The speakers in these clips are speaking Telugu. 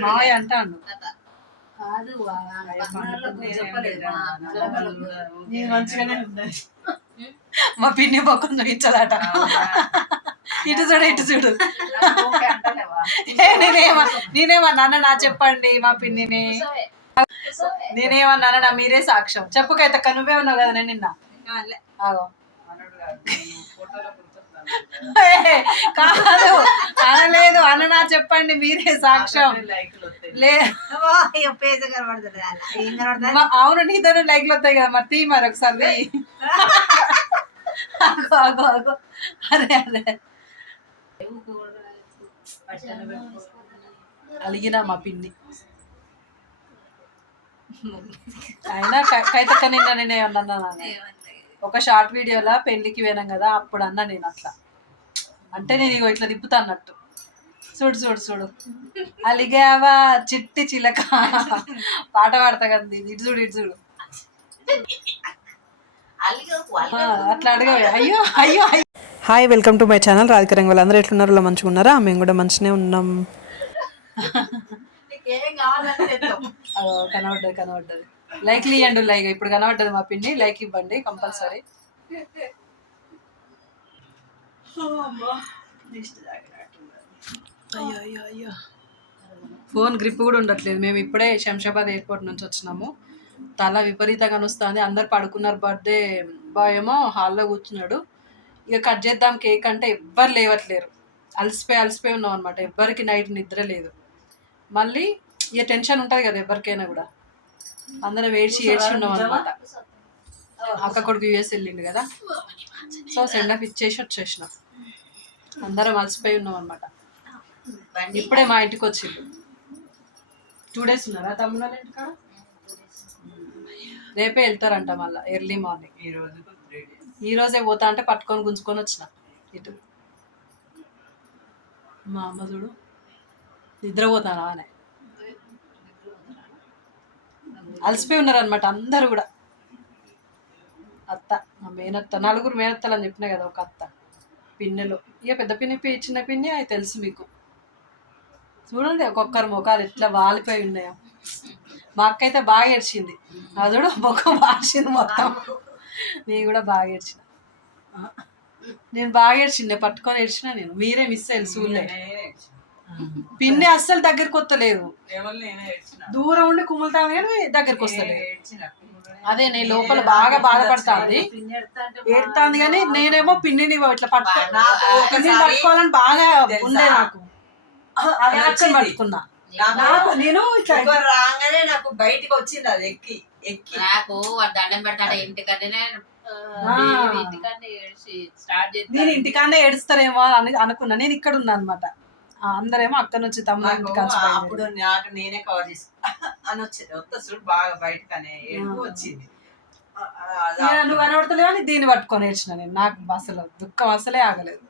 మావయ్య అంటాడు కాదు మంచిగానే మా పిన్ని మొక్కం చూపించదట ఇటు చూడు ఇటు చూడు నేనేమా నేనేమన్నా నా చెప్పండి మా పిన్నిని నేనేమన్నా నా మీరే సాక్ష్యం చెప్పు కైతక్క నువ్వే ఉన్నావు కదా నేను నిన్న ఆగో కాదు అనలేదు అన్న నా చెప్పండి మీరే సాక్ష్యం. లైక్లు వస్తాయి. లే. పేజ కనబడుతుంది అలా ఏం కనబడుతుంది? మా- అవును నీతో లైక్లు వస్తాయి కదా మరి తీ మరి ఒకసారి. అదే అదే. అలిగిన మా పిన్ని. అయినా క- కైతక్క నిన్న నేనే అన్నా ఒక షార్ట్ వీడియోలో పెళ్ళికి పోయినాం కదా అప్పుడు అన్నా నేను అట్లా. అంటే నేను ఇగో ఇట్లా తిప్పుతా అన్నట్టు. చూడు చూడు చూడు. అలిగావా? చిట్టి చిలక. పాట పాడతా కదా. ఇది. ఇటు చూడు ఇటు చూడు. అట్లా అడగవే. అయ్యో అయ్యో అయ్యో. Hi welcome to my channel. Radhika రంగు వాళ్ళు అందరూ ఎట్లున్నారు వాళ్ళు మంచిగా ఉన్నారా మేము కూడా మంచిగానే ఉన్నాం. కనబడ్డది కనబడ్డది. లైక్లు ఇవ్వండి లైక్ ఇప్పుడు కనబడ్డది మా పిన్ని లైక్ ఇవ్వండి కంపల్సరీ. అయ్యో అయ్యో అయ్యో ఫోన్ గ్రిప్ కూడా ఉండట్లేదు. మేము ఇప్పుడే శంషాబాద్ ఎయిర్పోర్ట్ నుంచి వచ్చినాము. తల విపరీతంగా వస్తుంది. అందరు పడుకున్నారు బర్త్డే బాయ్ ఏమో హాల్లో కూర్చున్నాడు. ఇక కట్ చేద్దాం కేక్ అంటే ఎవ్వరు లేవట్లేరు. అలసిపోయి అలసిపోయి ఉన్నాం అనమాట ఎవ్వరికి నైట్ నిద్ర లేదు. మళ్ళీ ఇక టెన్షన్ ఉంటుంది కదా ఎవరికైనా కూడా. అందరం ఏడ్చి ఏడ్చి ఉన్నాం అనమాట అక్క కొడుకు యూఎస్ వెళ్ళిండు కదా. సో సెండ్ ఆఫ్ ఇచ్చేసి వచ్చేసినాం. అందరం అలసిపోయి ఉన్నాం అనమాట ఇప్పుడే మా ఇంటికి వచ్చిండు. టూ డేస్ ఉన్నారా తమ్ముడు వాళ్ళ ఇంటికాడ? రేపే వెళ్తారంట మళ్ళీ ఎర్లీ మార్నింగ్ ఈ రోజుకు త్రీ డేస్ ఈ రోజే పోతా అంటే పట్టుకొని గుంజుకొని వచ్చిన. ఇటు. మా అమ్మ చూడు నిద్రపోతానా అనే. అలసిపోయి ఉన్నారనమాట అందరు కూడా. అత్త మా మేనత్త నలుగురు మేనత్తలు అని చెప్పినా కదా ఒక అత్త. పిన్నెలు. ఇక పెద్ద పిన్ని చిన్న పిన్ని అవి తెలుసు మీకు. చూడండి ఒక్కొక్కరు ముఖాలు ఎట్లా వాలిపోయి ఉన్నాయో. మా అక్క అయితే బాగా ఏడ్చింది. అది కూడా ముఖం మార్చింది మొత్తం. నేను కూడా బాగా ఏడ్చిన. నేను బాగా ఏడ్చిండే పట్టుకొని ఏడ్చిన నేను. మీరే మిస్ అయ్యింది సూళ్ళే పిన్ని అస్సలు దగ్గరికి వస్తలేదు. ఎవరు నేనే ఏడ్చిన దూరం ఉండి కుమ్ములుతాను కానీ దగ్గరికి వస్తలేదు. అదే నేను లోపల బాగా బాధపడుతుంది. ఏడుతాంది కానీ నేనేమో పిన్నిని ఇట్లా పట్టుకో నాకు పిన్నిని ఒకసారి పట్టుకోవాలని బాగా? ఉండే నాకు. అది. పట్టుకున్నా. నాకు నేను రాగానే నాకు బయటికి వచ్చింది అది ఎక్కి ఎక్కి. నాకు దండం పెడతాడు స్టార్ట్ నేను చేస్తాను ఇంటికానే ఏడుస్తారేమో అని అనుకున్నా. నేను ఇక్కడ ఉన్నా అనమాట అందరేమో అక్కడ నుంచి తమ్ముడు అప్పుడు నాకు నేనే కవర్ చేసి అని వచ్చింది. వస్తా చూడు బాగా బయటకనే వచ్చింది. నువ్వు కనబడతలేవు అని దీన్ని పట్టుకొని ఏడ్చిన నేను. నాకు అసలు దుఃఖం అసలే ఆగలేదు.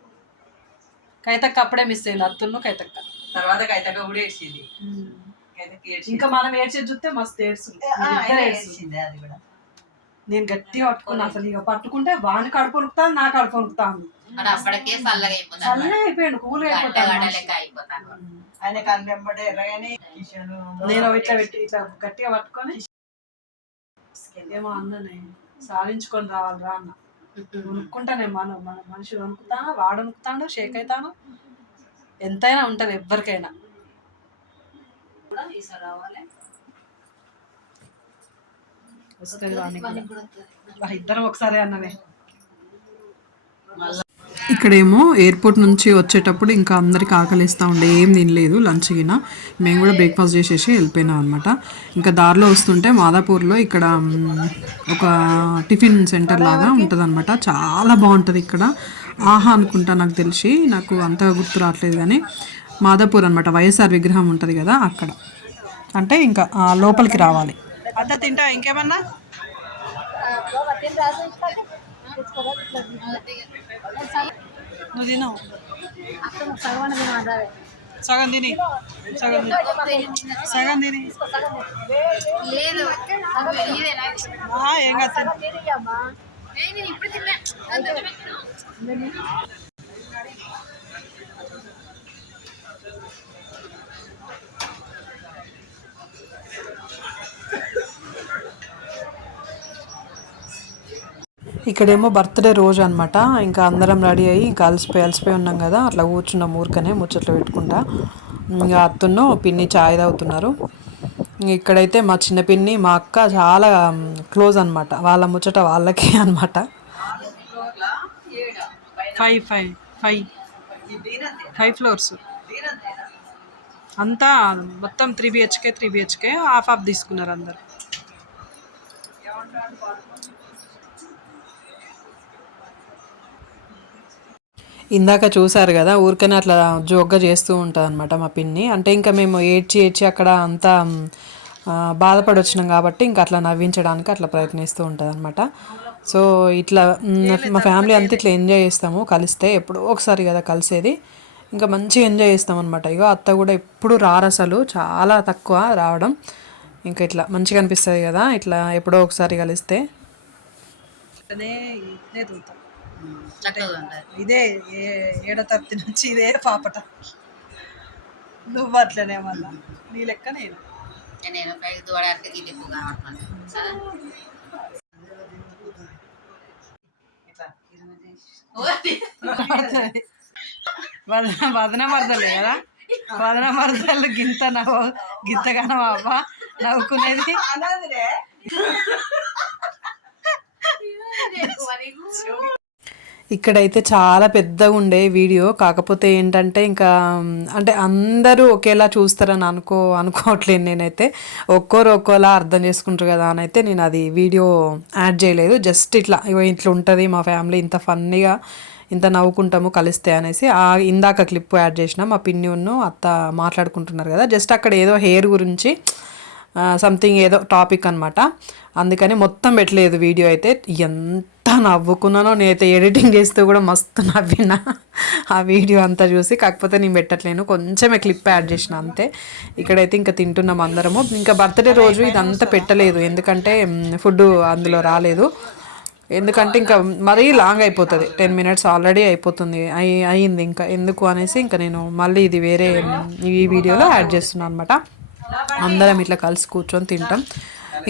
కైతక్క అప్పుడే మిస్ అయింది. అత్తును కైతక్క. తర్వాత కైతక కూడా ఏడ్చింది. ఇంకా మనం ఏడ్చేది చూస్తే మస్తు ఏడ్చింది అది కూడా. నేను గట్టిగా పట్టుకున్నా అసలు ఇక పట్టుకుంటే వాని కడుపు ఉనుకుతాను నా కడుపు ఉనుకుతాను అప్పటికే చల్లగా అయిపోతాను చల్లగా అయిపోయాడు కూల్ అయిపోతాను ఆయన కనిపెంబడే ఎర్రగానే కిషన్ నేను ఇట్లా పెట్టి ఇట్లా గట్టిగా పట్టుకొని ఏమో అన్ననే సాధించుకొని రావాలి రా అన్న. వణుక్కుంటానే మనం మన మనిషి వణుకుతాను వాడు వణుకుతాడు షేక్ అవుతాను ఎంతైనా ఉంటది ఎవ్వరికైనా. వస్తుంది వానికి కూడా. వా, ఇద్దరం ఒకసారి అన్ననే ఇక్కడేమో ఎయిర్పోర్ట్ నుంచి వచ్చేటప్పుడు ఇంకా అందరికి ఆకలిస్తూ ఉండే ఏం తినలేదు లంచ్ గిన. మేము కూడా బ్రేక్ఫాస్ట్ చేసేసి వెళ్ళిపోయినాం అనమాట ఇంకా దారిలో వస్తుంటే మాదాపూర్లో ఇక్కడ ఒక టిఫిన్ సెంటర్ లాగా ఉంటుంది చాలా బాగుంటుంది ఇక్కడ. ఆహా అనుకుంటా నాకు తెలిసి నాకు అంతగా గుర్తు రావట్లేదు కానీ మాదాపూర్ అనమాట వైఎస్ఆర్ విగ్రహం ఉంటుంది కదా అక్కడ. అంటే ఇంకా లోపలికి రావాలి. అద్ద తింటా ఇంకేమన్నా? నువ్వు తినవు సగం తిని. సగం సగం తిని. లేదు. ఏం కాదు ఇక్కడేమో బర్త్డే రోజు అనమాట ఇంకా అందరం రెడీ అయ్యి ఇంకా అలసిపోయి అలసిపోయి ఉన్నాం కదా. అట్లా కూర్చున్నాం ఊరికనే ముచ్చట్లు పెట్టుకుంటా. ఇంకా అత్తున్నో పిన్ని చాయ్ తాగుతున్నారు. ఇక్కడైతే మా చిన్న పిన్ని మా అక్క చాలా క్లోజ్ అనమాట వాళ్ళ ముచ్చట వాళ్ళకే అనమాట five five five. Five floors. అంతా మొత్తం three BHK three BHK half half తీసుకున్నారు అందరు. ఇందాక చూసారు కదా ఊరికనే అట్లా జోక్గా చేస్తూ ఉంటుంది అనమాట మా పిన్ని. అంటే ఇంకా మేము ఏడ్చి ఏడ్చి అక్కడ అంతా ఆ, బాధపడి వచ్చినాం కాబట్టి ఇంకా అట్లా నవ్వించడానికి అట్లా ప్రయత్నిస్తూ ఉంటుంది అనమాట సో ఇట్లా మ్, ఫ్యామిలీ అంతా ఇట్లా ఎంజాయ్ చేస్తాము. కలిస్తే ఎప్పుడో ఒకసారి కదా కలిసేది. ఇంకా మంచిగా ఎంజాయ్ చేస్తాం అనమాట ఇగో అత్త కూడా ఎప్పుడు రారు అసలు. చాలా తక్కువ రావడం. ఇంకా ఇట్లా మంచిగా అనిపిస్తుంది కదా ఇట్లా ఎప్పుడో ఒకసారి కలిస్తే. చక్కగా ఇదే ఏడో తరగతి నుంచి ఇదే పాపట. నువ్వు అట్లనే మళ్ళా. నీ లెక్క నేను. పైకి దూడడానికి కనబడుతున్నాను వదన మరదలే కదా? వదన మరదలు గింత నవ్వు గింతగానో అవ్వ? నవ్వుకునేది? ఇక్కడైతే చాలా పెద్దగా ఉండే వీడియో. కాకపోతే ఏంటంటే ఇంకా అంటే అందరూ ఒకేలా చూస్తారని అనుకో అనుకోవట్లేదు నేనైతే. ఒక్కోరు ఒక్కోలా అర్థం చేసుకుంటారు కదా అని అయితే నేను అది వీడియో యాడ్ చేయలేదు. జస్ట్ ఇట్లా ఇగో ఇట్లా ఉంటుంది మా ఫ్యామిలీ ఇంత ఫన్నీగా ఇంత నవ్వుకుంటాము కలిస్తే అనేసి. ఆ ఇందాక క్లిప్ యాడ్ చేసిన మా పిన్ని ఉన్ను అత్త మాట్లాడుకుంటున్నారు కదా. జస్ట్ అక్కడ ఏదో హెయిర్ గురించి సంథింగ్ ఏదో టాపిక్ అనమాట అందుకని మొత్తం పెట్టలేదు వీడియో అయితే. ఎంత నవ్వుకున్నానో నేనైతే ఎడిటింగ్ చేస్తూ కూడా మస్తు నవ్వినా. ఆ వీడియో అంతా చూసి కాకపోతే నేను పెట్టట్లేను. కొంచెమే క్లిప్ యాడ్ చేసిన అంతే. ఇక్కడైతే ఇంకా తింటున్నాం అందరము. ఇంకా బర్త్డే రోజు ఇదంతా పెట్టలేదు. ఎందుకంటే ఫుడ్ అందులో రాలేదు. ఎందుకంటే ఇంకా మరీ లాంగ్ అయిపోతుంది. టెన్ మినిట్స్ ఆల్రెడీ అయిపోతుంది. అయి అయ్యింది ఇంకా. ఎందుకు అనేసి ఇంకా నేను మళ్ళీ ఇది వేరే ఈ వీడియోలో యాడ్ చేస్తున్నాను అనమాట అందరం ఇట్లా కలిసి కూర్చొని తింటాం.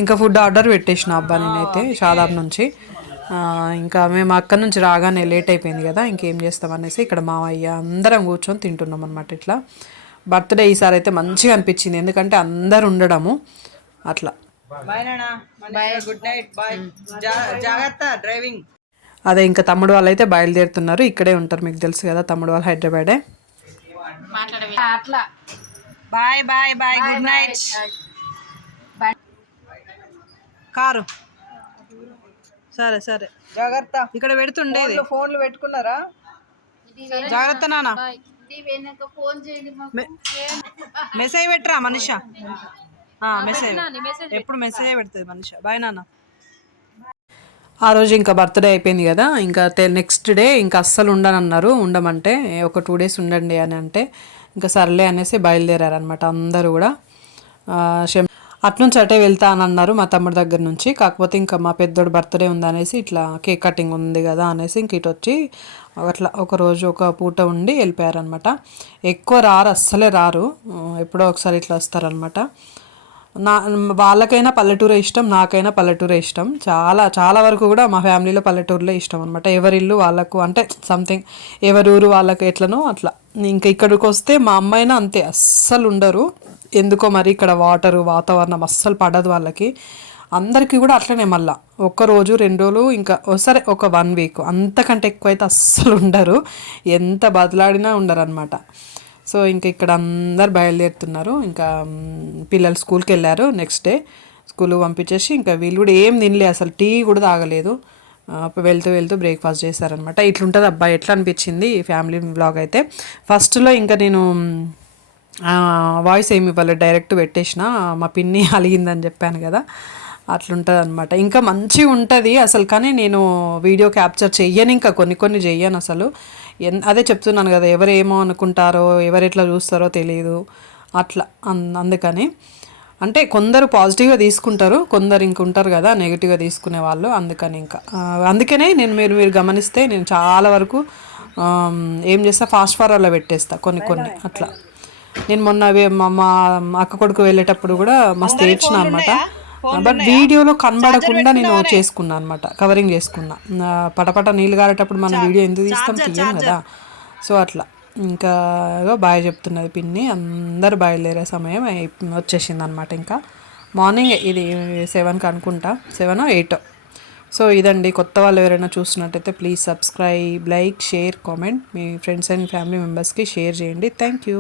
ఇంకా ఫుడ్ ఆర్డర్ పెట్టేసిన అబ్బా నేనైతే షాదాబ్ నుంచి. ఇంకా మేము అక్కడి నుంచి రాగానే లేట్ అయిపోయింది కదా ఇంకేం చేస్తాం అనేసి ఇక్కడ మావయ్య అందరం కూర్చొని తింటున్నాం అనమాట ఇట్లా. బర్త్డే ఈసారి అయితే మంచిగా అనిపించింది ఎందుకంటే అందరు ఉండడము అట్లా. గుడ్ నైట్ బాయ్ జాగ్రత్త డ్రైవింగ్ అదే ఇంకా తమ్ముడు వాళ్ళు అయితే బయలుదేరుతున్నారు ఇక్కడే ఉంటారు మీకు తెలుసు కదా తమ్ముడు వాళ్ళు హైదరాబాదే. అట్లా. Bye bye bye good night car. సరే సరే. జాగ్రత్త. ఇక్కడ పెడుతుండేది ఫోన్లు పెట్టుకున్నారా? జాగ్రత్త మె- మెసేజ్ పెట్టరా మనిష? మెసేజ్ ఎప్పుడు మెసేజ్ పెడుతుంది మనిష. బాయ్ నాన్న. ఆ రోజు ఇంకా బర్త్డే అయిపోయింది కదా ఇంకా నెక్స్ట్ డే ఇంకా అస్సలు ఉండనన్నారు. ఉండమంటే ఒక టూ డేస్ ఉండండి అని అంటే ఇంకా సర్లే అనేసి బయలుదేరారనమాట అందరూ కూడా. అట్నుంచి అటే వెళ్తా అని అన్నారు మా తమ్ముడి దగ్గర నుంచి. కాకపోతే ఇంకా మా పెద్దోడు బర్త్డే ఉందనేసి ఇట్లా కేక్ కటింగ్ ఉంది కదా అనేసి ఇంక ఇటు వచ్చి అట్లా ఒక రోజు ఒక పూట ఉండి వెళ్ళిపోయారనమాట ఎక్కువ రారు అస్సలే రారు. ఎప్పుడో ఒకసారి ఇట్లా వస్తారనమాట నా వాళ్ళకైనా పల్లెటూరే ఇష్టం నాకైనా పల్లెటూరే ఇష్టం. చాలా చాలా వరకు కూడా మా ఫ్యామిలీలో పల్లెటూరులే ఇష్టం అనమాట ఎవరిల్లు వాళ్ళకు అంటే సంథింగ్ ఎవరి ఊరు ఎట్లనో అట్లా. ఇంకా ఇక్కడికి వస్తే మా అమ్మాయినా అంతే అస్సలు ఉండరు. ఎందుకో మరి ఇక్కడ వాటరు వాతావరణం అస్సలు పడదు వాళ్ళకి. అందరికీ కూడా అట్లనే మళ్ళా. ఒక్క రోజు రెండు రోజులు ఇంకా ఒకసారి సరే ఒక వన్ వీక్ అంతకంటే ఎక్కువ అయితే అస్సలు ఉండరు. ఎంత బదలాడినా ఉండరు అనమాట సో ఇంకా ఇక్కడ అందరు బయలుదేరుతున్నారు. ఇంకా పిల్లలు స్కూల్కి వెళ్ళారు నెక్స్ట్ డే. స్కూల్ పంపించేసి ఇంకా వీళ్ళు కూడా ఏం తినలే అసలు టీ కూడా తాగలేదు. వెళ్తూ వెళ్తూ బ్రేక్ఫాస్ట్ చేశారనమాట ఇట్లుంటుంది అబ్బాయి ఎట్లా అనిపించింది ఈ ఫ్యామిలీ బ్లాగ్ అయితే? ఫస్ట్లో ఇంకా నేను వాయిస్ ఏమి ఇవ్వలేదు డైరెక్ట్ పెట్టేసిన. మా పిన్ని అలిగిందని చెప్పాను కదా అట్లుంటుంది అనమాట ఇంకా మంచిగా ఉంటుంది అసలు కానీ నేను వీడియో క్యాప్చర్ చెయ్యను ఇంకా కొన్ని కొన్ని చెయ్యను అసలు. అదే చెప్తున్నాను కదా ఎవరు ఏమో అనుకుంటారో ఎవరు ఎట్లా చూస్తారో తెలియదు అట్లా అన్- అందుకని. అంటే కొందరు పాజిటివ్గా తీసుకుంటారు కొందరు ఇంక ఉంటారు కదా నెగిటివ్గా తీసుకునే వాళ్ళు అందుకని ఇంకా. అందుకనే నేను మీరు మీరు గమనిస్తే నేను చాలా వరకు ఏం చేస్తా ఫాస్ట్ ఫార్వర్డ్లో పెట్టేస్తా కొన్ని కొన్ని అట్లా. నేను మొన్న అవి మా మా అక్క కొడుకు వెళ్ళేటప్పుడు కూడా మస్తు ఏడ్చిన అనమాట బట్ వీడియోలో కనబడకుండా నేను చేసుకున్నా అనమాట కవరింగ్ చేసుకున్నా. పటపట నీళ్ళు గారేటప్పుడు మనం వీడియో ఎందుకు తీస్తాం తీయం కదా. సో అట్లా. ఇంకా బాయ్ చెప్తున్నది పిన్ని అందరు బయలుదేరే సమయం వచ్చేసింది అనమాట ఇంకా. మార్నింగ్ ఇది సెవెన్కి అనుకుంటా సెవెన్ ఎయిట్. సో ఇదండి కొత్త వాళ్ళు ఎవరైనా చూస్తున్నట్టయితే please subscribe like share comment. Me friends and family మెంబర్స్కి షేర్ చేయండి. Thank you.